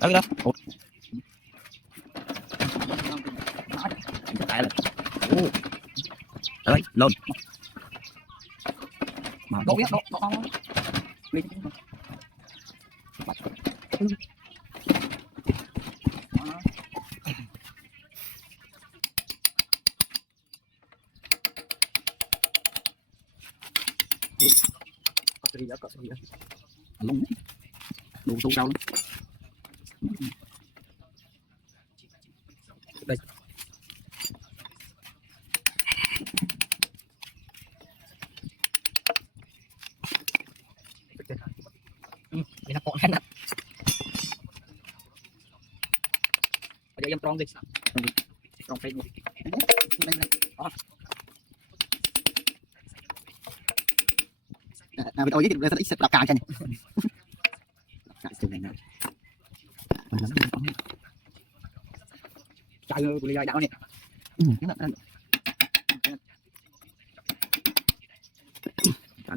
Đó đó. Ủa. Tại là. Ơi, lên. Mà đổ biết đổ không. Lên. Lung đủ sâu cao lắm đây đây là cọn hết nè bây giờ em tròn đi tròn đây bây giờ với sẽ đạp cài cho này chạy của lý đạo này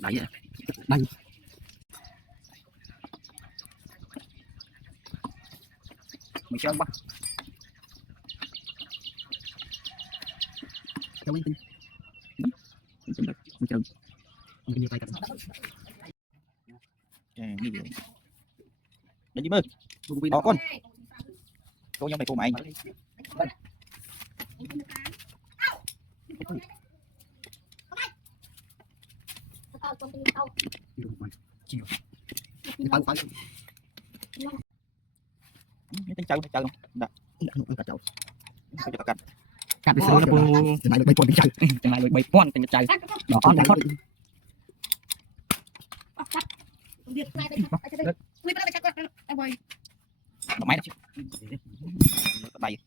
đây đây mình chơi bắt theo linh tinh mình chơi nhiều tay đến mơ con cô nhau này cô mày tính chơi không đã cắt đi sớm luôn này được 7 con tính chơi này được 7 con tính chơi đó con này con máy đây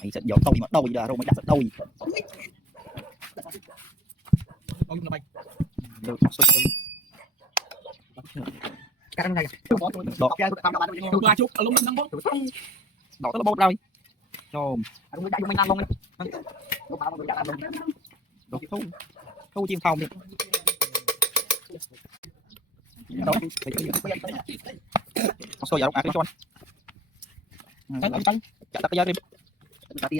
mày sẽ dọn tôi mà đâu giờ rồi mày đặt đâu được cái này đỏ ba chút luôn năm bốt đỏ tới bốt rồi cho mình đã dùng mình ăn luôn đồ thu chim phòng đi con sôi vào cái cho anh chặt cái dây đi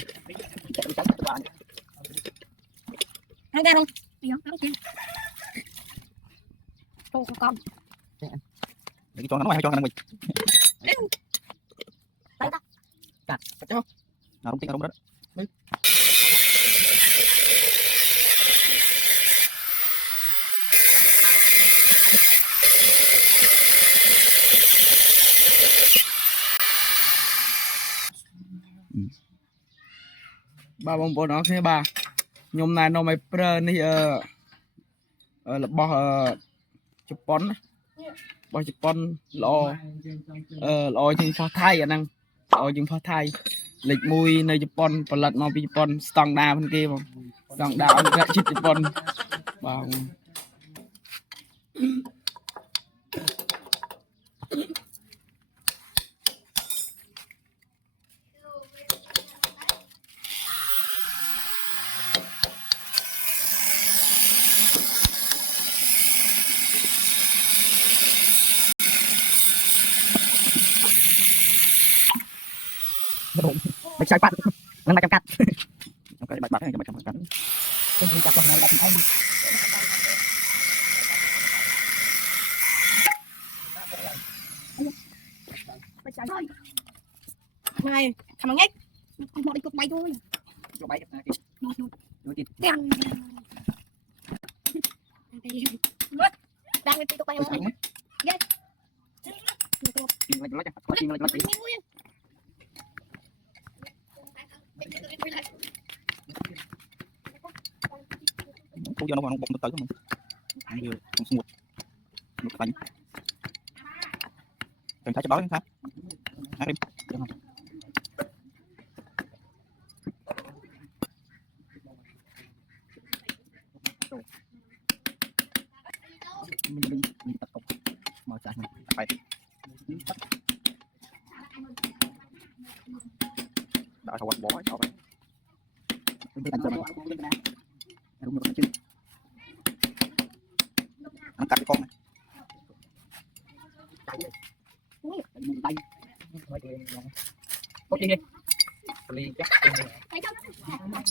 hai ra không cô con để cho nó hay cho thằng mình chặt cho nào đúng tiếng đúng đó ba bông bồn nó thế ba nhôm này nó mày prơ này là Japan bo Japan lo chừng phá thai à năng lo chừng phá thai lịch mùi nơi Japan và lật nó bị Japan stang đa bên kia mà stang đa ông gạch chít Japan vào bạch sai bắt nó trong cắt cái bạch này cái bạch không đi chặt này là thì anh này thằng mà nhách một đi cục bay thôi cho bay đang đang đi cục bay không thu cho nó bông tới không không một bánh cần thái cho báo đến thái hái đi mình tập tục mở chạy phải đã thầu bỏ cho vậy đúng rồi chứ ăn cắt cái con này tay ok đi ly chắc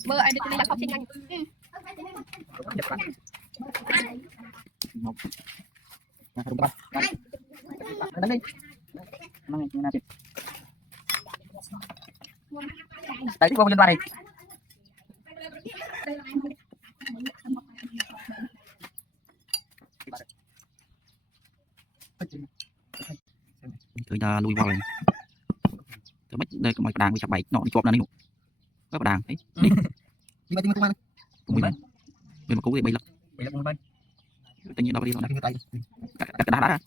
bơ ai được đi là học sinh nhanh chụp lại một nhà thùng ba đánh đi nó nghe nè tại cái con lên ba này tôi ta lui vào này tôi bắt đây có mấy đàn bị chặt bảy nọ đi chọp ra đi nụ các đàn ấy nhưng mà tung ăn cùng mình mà cứu thì bay lật bị lật bên tự nhiên đâu đi rồi đặt tay đặt đá